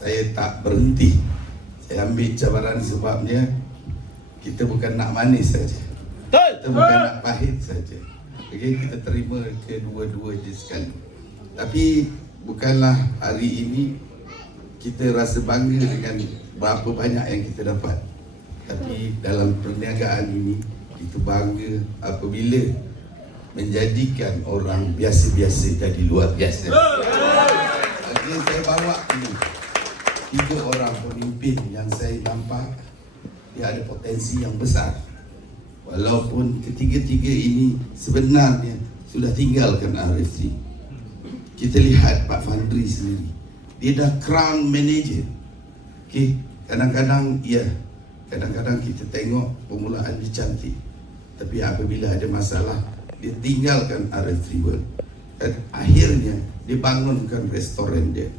Saya tak berhenti. Saya ambil cabaran sebabnya kita bukan nak manis saja. Kita bukan nak pahit saja. Okay, kita terima kedua-dua je sekali. Tapi bukanlah hari ini kita rasa bangga dengan berapa banyak yang kita dapat. Tapi dalam perniagaan ini kita bangga apabila menjadikan orang biasa-biasa jadi luar biasa. Jadi saya bawa ini 3 orang pemimpin yang saya nampak dia ada potensi yang besar. Walaupun ketiga-tiga ini sebenarnya sudah tinggalkan RFC. Kita lihat Pak Fandri sendiri, dia dah crown manager. Okay, kadang-kadang ya, kadang-kadang kita tengok permulaan dia cantik, tapi apabila ada masalah dia tinggalkan RFC World. Dan akhirnya dia bangunkan restoran dia.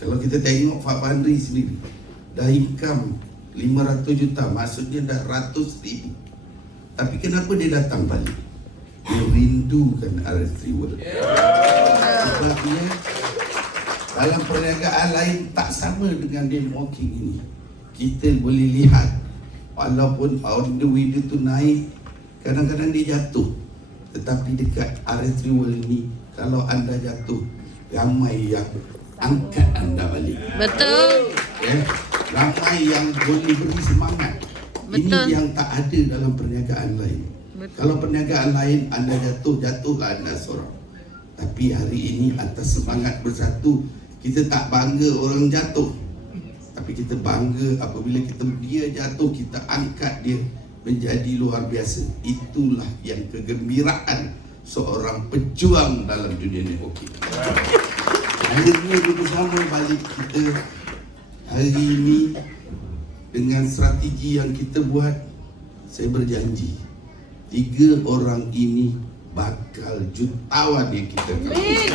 Kalau kita tengok Pak Fandri sendiri dah income 500 juta, maksudnya dah ratus ribu. Tapi kenapa dia datang balik? Dia rindukan RFC World. Sebabnya dalam perniagaan lain tak sama dengan Dame Walking ini. Kita boleh lihat walaupun on the way dia tu naik, kadang-kadang dia jatuh. Tetapi dekat RFC World ni, kalau anda jatuh, ramai yang angkat anda balik. Betul. Ramai yang boleh beri semangat. Betul. Ini yang tak ada dalam perniagaan lain. Betul. Kalau perniagaan lain anda jatuhlah anda seorang. Tapi hari ini atas semangat bersatu, kita tak bangga orang jatuh. Tapi kita bangga apabila dia jatuh, kita angkat dia menjadi luar biasa. Itulah yang kegembiraan seorang pejuang dalam dunia networking. Akhirnya bersama balik kita hari ini dengan strategi yang kita buat. Saya berjanji 3 orang ini bakal jutawan yang kita kawin.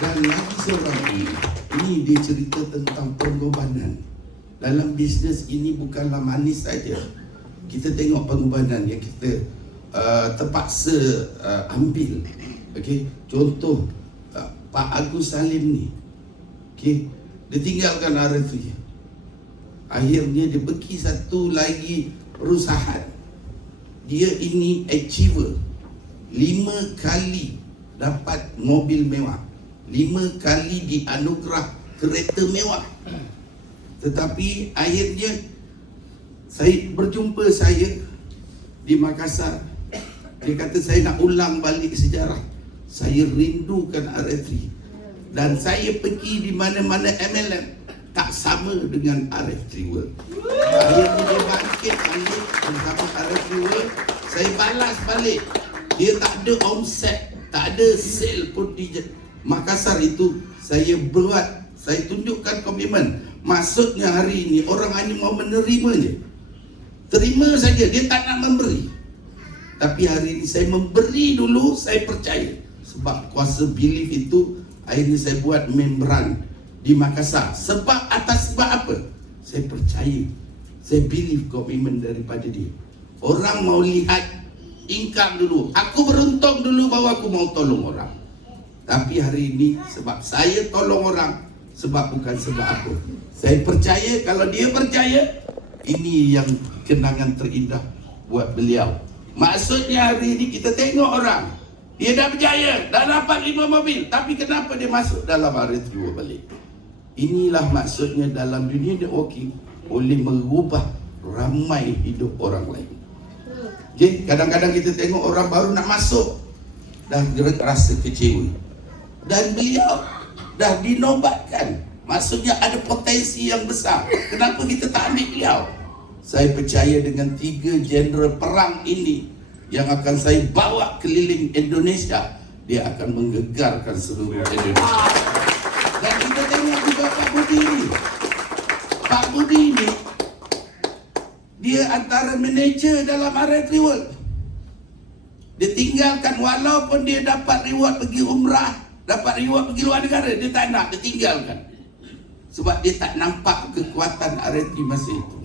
Dan lagi seorang ini dia cerita tentang pengorbanan. Dalam bisnes ini bukanlah manis saja. Kita tengok pengorbanan yang kita terpaksa ambil. Okay? Contoh Pak Agus Salim ni, okay, dia tinggalkan RFC. Akhirnya dia pergi satu lagi perusahaan. Dia ini achiever, 5 kali dapat mobil mewah, 5 kali dianugerah kereta mewah. Tetapi akhirnya berjumpa saya di Makassar. Dia kata saya nak ulang balik sejarah. Saya rindukan RFC. Dan saya pergi di mana-mana MLM, tak sama dengan RFC World. Akhirnya dia bangkit balik bersama RFC World. Saya balas balik. Dia tak ada omset, tak ada sale pun di Makassar itu. Saya tunjukkan komitmen. Maksudnya hari ini orang hanya mau menerima je. Terima saja, dia tak nak memberi. Tapi hari ini saya memberi dulu, saya percaya. Sebab kuasa belief itu, akhirnya saya buat membran di Makassar. Sebab apa? Saya percaya. Saya believe komitmen daripada dia. Orang mau lihat income dulu. Aku beruntung dulu bahawa aku mau tolong orang. Tapi hari ini sebab saya tolong orang, sebab bukan sebab apa. Saya percaya, kalau dia percaya, ini yang kenangan terindah buat beliau. Maksudnya hari ini kita tengok orang, dia dah berjaya, dah dapat 5 mobil, tapi kenapa dia masuk dalam RFC balik? Inilah maksudnya dalam dunia networking boleh merubah ramai hidup orang lain. Okay? Kadang-kadang kita tengok orang baru nak masuk, dah rasa kecewa. Dan beliau dah dinobatkan, maksudnya ada potensi yang besar. Kenapa kita tak ambil beliau? Saya percaya dengan 3 jeneral perang ini yang akan saya bawa keliling Indonesia, dia akan menggegarkan seluruh Indonesia. Dan kita tengok juga Pak Budi ini. Pak Budi ini, dia antara manager dalam RFC World. Dia tinggalkan, walaupun dia dapat reward pergi umrah, dapat reward pergi luar negara, dia tak nak, dia tinggalkan. Sebab dia tak nampak kekuatan RFC masa itu.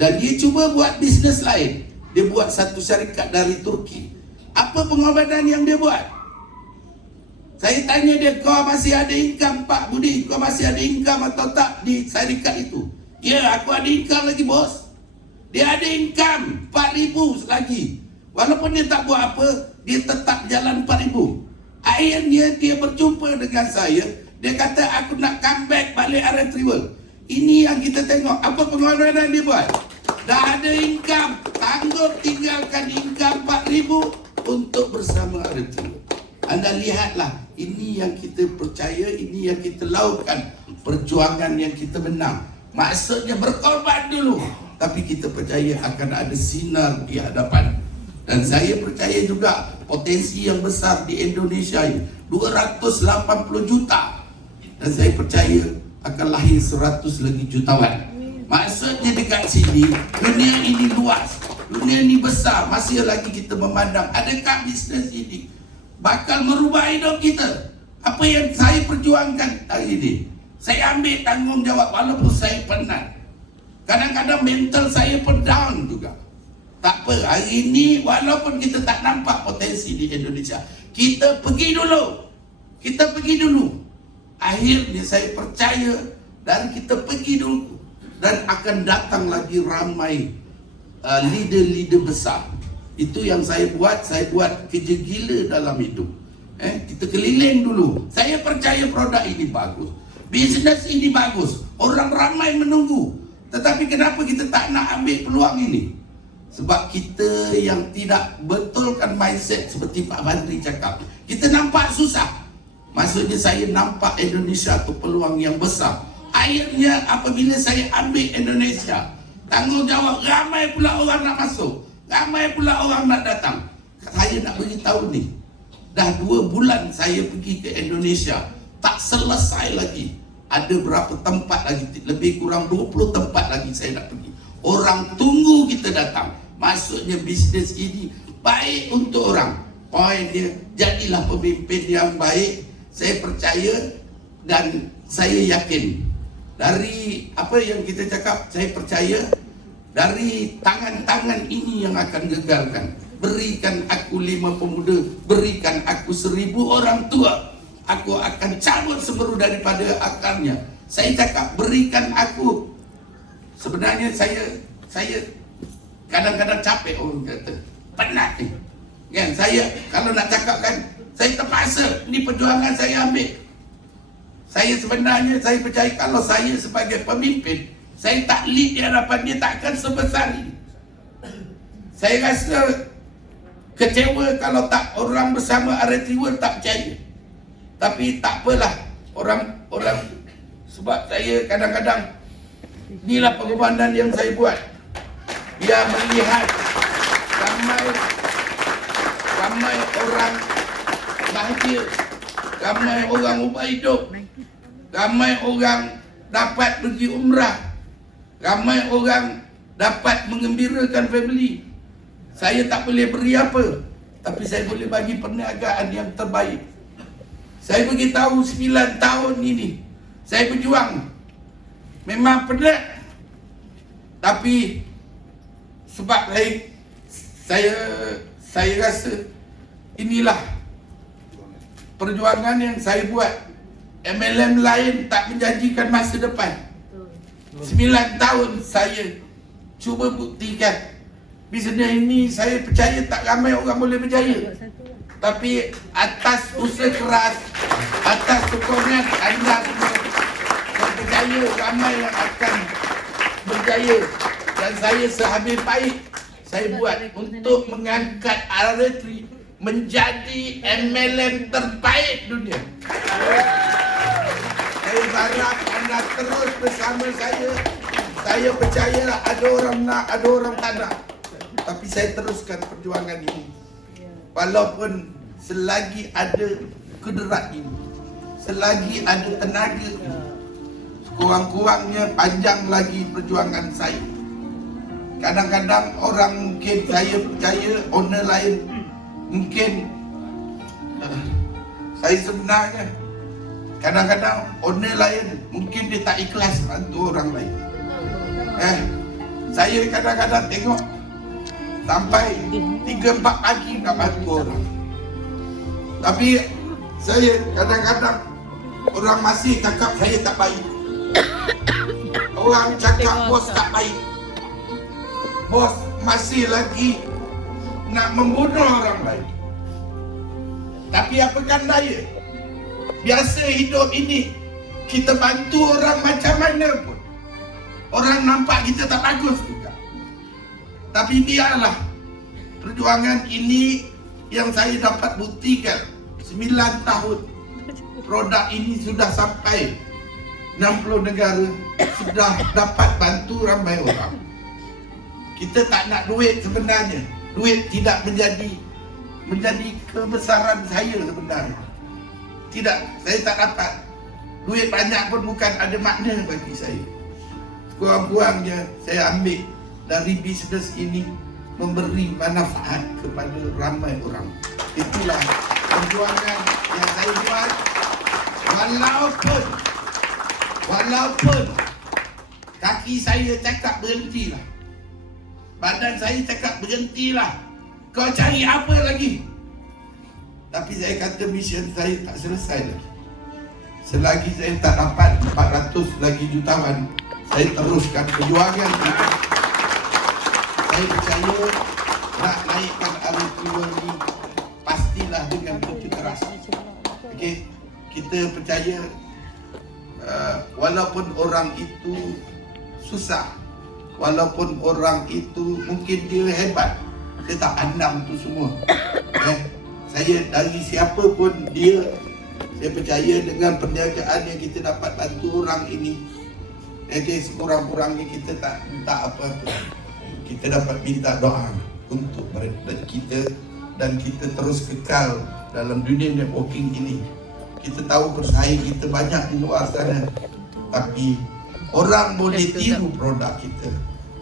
Dan dia cuba buat bisnes lain. Dia buat satu syarikat dari Turki. Apa pengorbanan yang dia buat? Saya tanya dia, kau masih ada income Pak Budi? Kau masih ada income atau tak di syarikat itu? Ya, aku ada income lagi bos. Dia ada income 4,000 lagi. Walaupun dia tak buat apa, dia tetap jalan 4,000. Akhirnya dia berjumpa dengan saya. Dia kata aku nak comeback balik RF World. Ini yang kita tengok. Apa pengorbanan dia buat? Dah ada income, tangguh tinggalkan income 4,000 untuk bersama RF World. Anda lihatlah, ini yang kita percaya, ini yang kita lakukan, perjuangan yang kita menang. Maksudnya berkorban dulu, tapi kita percaya akan ada sinar di hadapan. Dan saya percaya juga potensi yang besar di Indonesia ini 280 juta. Dan saya percaya akan lahir 100 lagi jutawan. Maksudnya dekat sini, dunia ini luas, dunia ini besar. Masih lagi kita memandang, adakah bisnes ini bakal merubah hidup kita? Apa yang saya perjuangkan hari ini, saya ambil tanggungjawab walaupun saya penat. Kadang-kadang mental saya pun down juga. Tak apa, hari ini walaupun kita tak nampak potensi di Indonesia, kita pergi dulu. Kita pergi dulu. Akhirnya saya percaya dan kita pergi dulu. Dan akan datang lagi ramai leader-leader besar. Itu yang saya buat kerja gila dalam hidup. Kita keliling dulu. Saya percaya produk ini bagus, bisnes ini bagus, orang ramai menunggu. Tetapi kenapa kita tak nak ambil peluang ini? Sebab kita yang tidak betulkan mindset seperti Pak Bandri cakap. Kita nampak susah. Maksudnya saya nampak Indonesia itu peluang yang besar. Akhirnya apabila saya ambil Indonesia, tanggungjawab ramai pula orang nak masuk, ramai pula orang nak datang. Saya nak beritahu ni, dah 2 bulan saya pergi ke Indonesia, tak selesai lagi. Ada berapa tempat lagi, lebih kurang 20 tempat lagi saya nak pergi. Orang tunggu kita datang. Maksudnya bisnes ini baik untuk orang. Poin dia, jadilah pemimpin yang baik. Saya percaya dan saya yakin. Dari apa yang kita cakap, saya percaya dari tangan-tangan ini yang akan gagalkan. Berikan aku 5 pemuda, berikan aku 1,000 orang tua, aku akan cabut semeru daripada akarnya. Saya cakap berikan aku. Sebenarnya saya kadang-kadang capek orang kata, penat ni. Kan saya kalau nak cakap kan, saya terpaksa, ni perjuangan saya ambil. Saya sebenarnya saya percaya kalau saya sebagai pemimpin, saya tak lead di hadapan dia takkan sebesar ini. Saya rasa kecewa kalau tak orang bersama RT World tak percaya. Tapi tak apalah, orang sebab saya kadang-kadang inilah pengorbanan yang saya buat. Dia melihat ramai orang bahagia, ramai orang ubah hidup, ramai orang dapat pergi umrah, ramai orang dapat mengembirakan family. Saya tak boleh beri apa, tapi saya boleh bagi perniagaan yang terbaik. Saya beritahu 9 tahun ini saya berjuang. Memang penat, tapi sebab saya rasa inilah perjuangan yang saya buat. MLM lain tak menjanjikan masa depan. 9 tahun saya cuba buktikan bisnes ini. Saya percaya tak ramai orang boleh berjaya, tapi atas usaha keras, atas sokongan anda semua, saya percaya ramai yang akan berjaya. Dan saya sehabis baik saya buat untuk mengangkat RT menjadi MLM terbaik dunia. Saya harap anda terus bersama saya. Saya percaya ada orang nak, ada orang tak nak, tapi saya teruskan perjuangan ini. Walaupun selagi ada kudarat ini, selagi ada tenaga ini, sekurang-kurangnya panjang lagi perjuangan saya. Kadang-kadang orang mungkin saya percaya, owner lain mungkin saya sebenarnya kadang-kadang owner lain mungkin dia tak ikhlas bantu orang lain. Saya kadang-kadang tengok sampai 3-4 pagi nak bantu orang. Tapi Saya kadang-kadang orang masih cakap saya tak baik. Orang cakap bos tak baik. Bos masih lagi nak membunuh orang baik. Tapi apakan daya, biasa hidup ini kita bantu orang macam mana pun, orang nampak kita tak bagus juga. Tapi biarlah, perjuangan ini yang saya dapat buktikan 9 tahun produk ini sudah sampai 60 negara, sudah dapat bantu ramai orang. Kita tak nak duit sebenarnya. Duit tidak menjadi kebesaran saya sebenarnya. Tidak, saya tak dapat. Duit banyak pun bukan ada makna bagi saya. Kurang-kurangnya saya ambil dari bisnes ini memberi manfaat kepada ramai orang. Itulah perjuangan yang saya buat. Walaupun kaki saya cakap berhentilah, badan saya cakap berhentilah, kau cari apa lagi? Tapi saya kata mission saya tak selesai lagi. Selagi saya tak dapat 400 lagi jutawan, saya teruskan perjuangan ini. Saya percaya nak naikkan RT1 ini pastilah dengan kerja keras. Okey, kita percaya walaupun orang itu susah, walaupun orang itu mungkin dia hebat, saya tak pandang tu semua. Saya dari siapa pun dia, saya percaya dengan perniagaan yang kita dapat bantu orang ini, sekurang-kurangnya kita tak minta apa-apa. Kita dapat minta doa untuk mereka dan kita terus kekal dalam dunia networking ini. Kita tahu bersaing kita banyak di luar sana, tapi orang boleh tiru produk kita,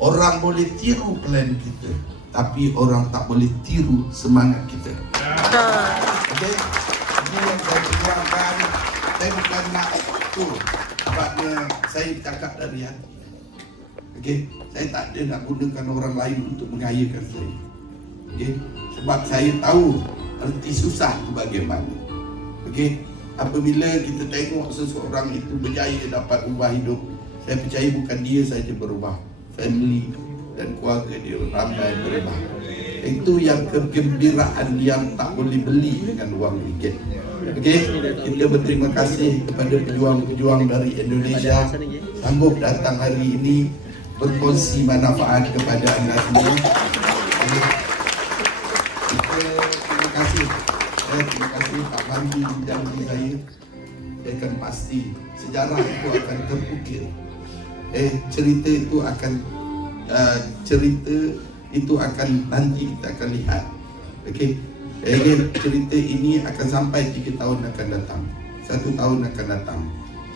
orang boleh tiru plan kita, tapi orang tak boleh tiru semangat kita. Okay? Ini yang saya perjuangkan. Saya bukan nak tu, sebabnya saya cakap dari hati. Okay? Saya tak ada nak gunakan orang lain untuk mengayakan saya. Okay? Sebab saya tahu erti susah itu bagaimana. Okay? Apabila kita tengok seseorang itu berjaya dapat ubah hidup, saya percaya bukan dia saja berubah, family dan keluarga dia ramai berubah. Itu yang kegembiraan yang tak boleh beli dengan wang ringgit. Okey, kita berterima kasih kepada pejuang-pejuang dari Indonesia sanggup datang hari ini berkongsi manfaat kepada anda semua. Terima kasih. Terima kasih Pak Bandi janji saya akan pasti sejarah itu akan terukir. Cerita itu akan nanti kita akan lihat. Okey. Cerita ini akan sampai 3 tahun akan datang. 1 tahun akan datang.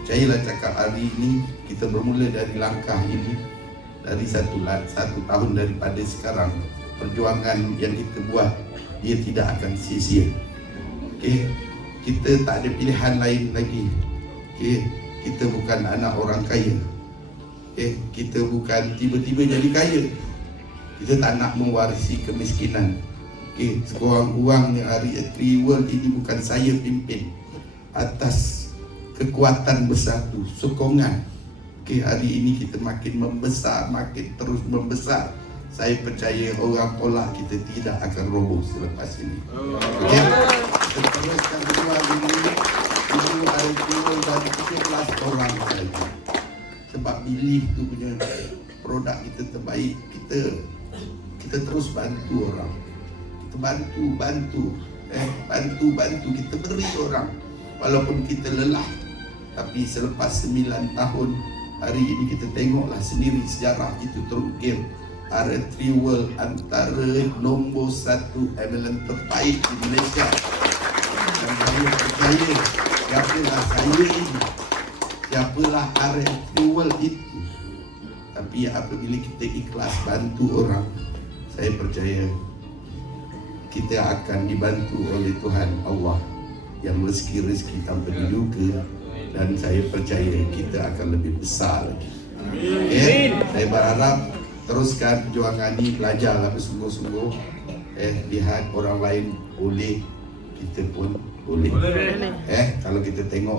Percayalah cakap hari ini kita bermula dari langkah ini, dari satu tahun daripada sekarang. Perjuangan yang kita buat dia tidak akan sia-sia. Okey. Kita tak ada pilihan lain lagi. Okey. Kita bukan anak orang kaya. Kita bukan tiba-tiba jadi kaya. Kita tak nak mewarisi kemiskinan. Sekurang-kurangnya hari RT1 ini bukan saya pimpin, atas kekuatan bersatu, sokongan. Hari ini kita makin membesar, makin terus membesar. Saya percaya orang pola kita tidak akan roboh selepas ini. Kita teruskan perjuangan ini. Ini RT1 dari 13 orang saja. Sebab pilih tu punya produk kita terbaik, kita terus bantu orang. Kita bantu, kita beri orang. Walaupun kita lelah, tapi selepas 9 tahun, hari ini kita tengoklah sendiri sejarah itu terukir. RT World antara nombor 1 MLM terbaik di Malaysia. Dan saya percaya, siapalah saya ini, siapalah RT World itu. Tapi apabila kita ikhlas bantu orang, saya percaya kita akan dibantu oleh Tuhan Allah yang rezeki tanpa diduga, dan saya percaya kita akan lebih besar lagi. Saya berharap teruskan perjuangan ini, belajarlah bersungguh-sungguh. Lihat orang lain boleh, kita pun Boleh. Boleh. Kalau kita tengok